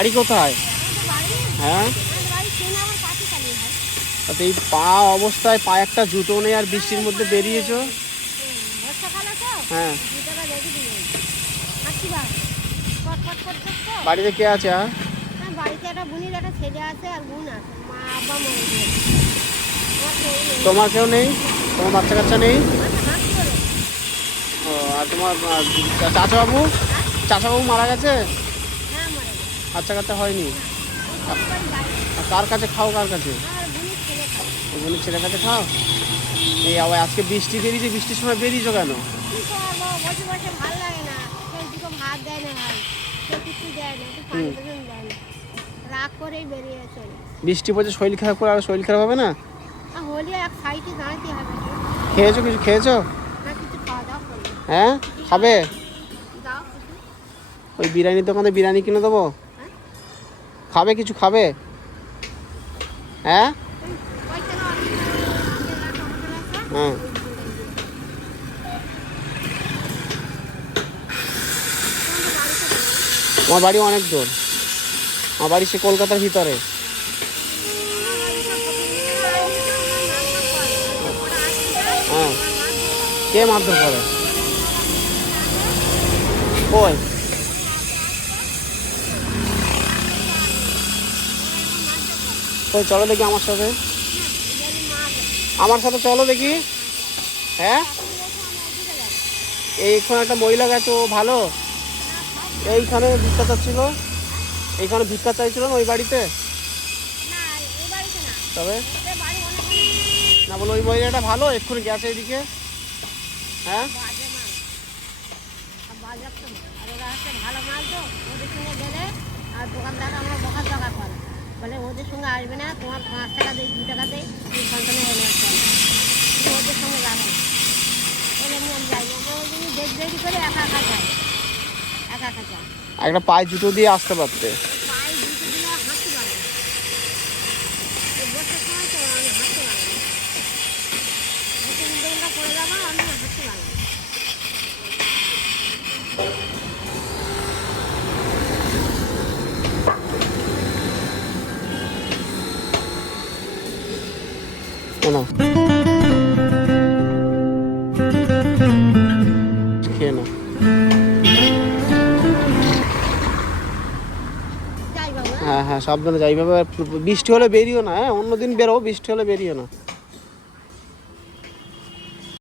বাড়ি কোথায়? হ্যাঁ, এই পা অবস্থায় পায়ে একটা জুতো নেই আর বৃষ্টির মধ্যে বেরিয়েছো। হ্যাঁ, বাড়িতে কে আছে? বাড়িতে একটা বোনের একটা ছেলে আছে আর বোন আছে, মা আব্বা মরে গিয়েছে। তোমার কেউ নেই? তোমার বাচ্চা কাচ্চা নেই? ও, আর তোমার চাচাবাবু? চাচাবাবু মারা গেছে? বাচ্চা কাচ্চা হয়নি? আর কার কাছে খাও? কার কাছে? বোনের ছেলের কাছে খাও। এই আবার আজকে বৃষ্টি বেরিয়েছে, বৃষ্টির সময় বেরিয়েছো কেন? ভালো লাগে না, কেউ দুটো ভাত দেয় না, ভাই কেউ কিছু দেয় না, একটু পানি দেয় না, রাগ করেই বেরিয়ে চলে। বৃষ্টি পড়ছে, শরীর খারাপ করে আর শরীর খারাপ হবে না? হলে এক সাইডে দাঁড়াতে হবে। খেয়েছো? কিছু খেয়েছো? না, কিছু খাওয়া দাওয়া করবে। হ্যাঁ, খাবে? দাও। ওই বিরিয়ানির দোকানে বিরিয়ানি কিনে দেবো? খাবে? কিছু খাবে? হ্যাঁ হ্যাঁ। আমার বাড়ি অনেক দূর। আমার বাড়ি সে কলকাতার ভিতরে। হ্যাঁ, কে মারধর করে? কই? কই, চলো দেখি আমার সাথে। আমার সাথে চলো দেখি। হ্যাঁ, এইখানে একটা মহিলা গেছে, ও ভালো। এইখানে ভিক্ষা চাচ্ছিল, এইখানে ভিক্ষা চাইছিল না ওই বাড়িতে? তবে না, বলো ওই মহিলাটা ভালো, এক্ষুনি গেছে এদিকে। হ্যাঁ, ভালো মাল তো, ওদের সঙ্গে গেলে আর দোকানদার আমরা বকার দরকার করে, বলে ওদের সঙ্গে আসবে না, তোমার 5 টাকা দেয়, 2 টাকা দেয়, এই সন্তানে এনে ওদের সঙ্গে যাবে। ওই জন্য আমি যাই না, ওই জন্য দেরি করে একা একা যাই, একা একা যাই। একটা পায়ে জুতো দিয়ে আসতে পারতে। পায়ে জুতো দিলে হাঁটতে পারে না, বছর সময় তো আমি হাঁটতে পারি না, দোকানটা পড়ে যাবো, আমি হাঁটতে পারি না। না, খেয়ে নাও। হ্যাঁ হ্যাঁ, সাবধানে যাই। বাবা, বৃষ্টি হলে বেরিও না। হ্যাঁ, অন্যদিন বেরো, বৃষ্টি হলে বেরিও না।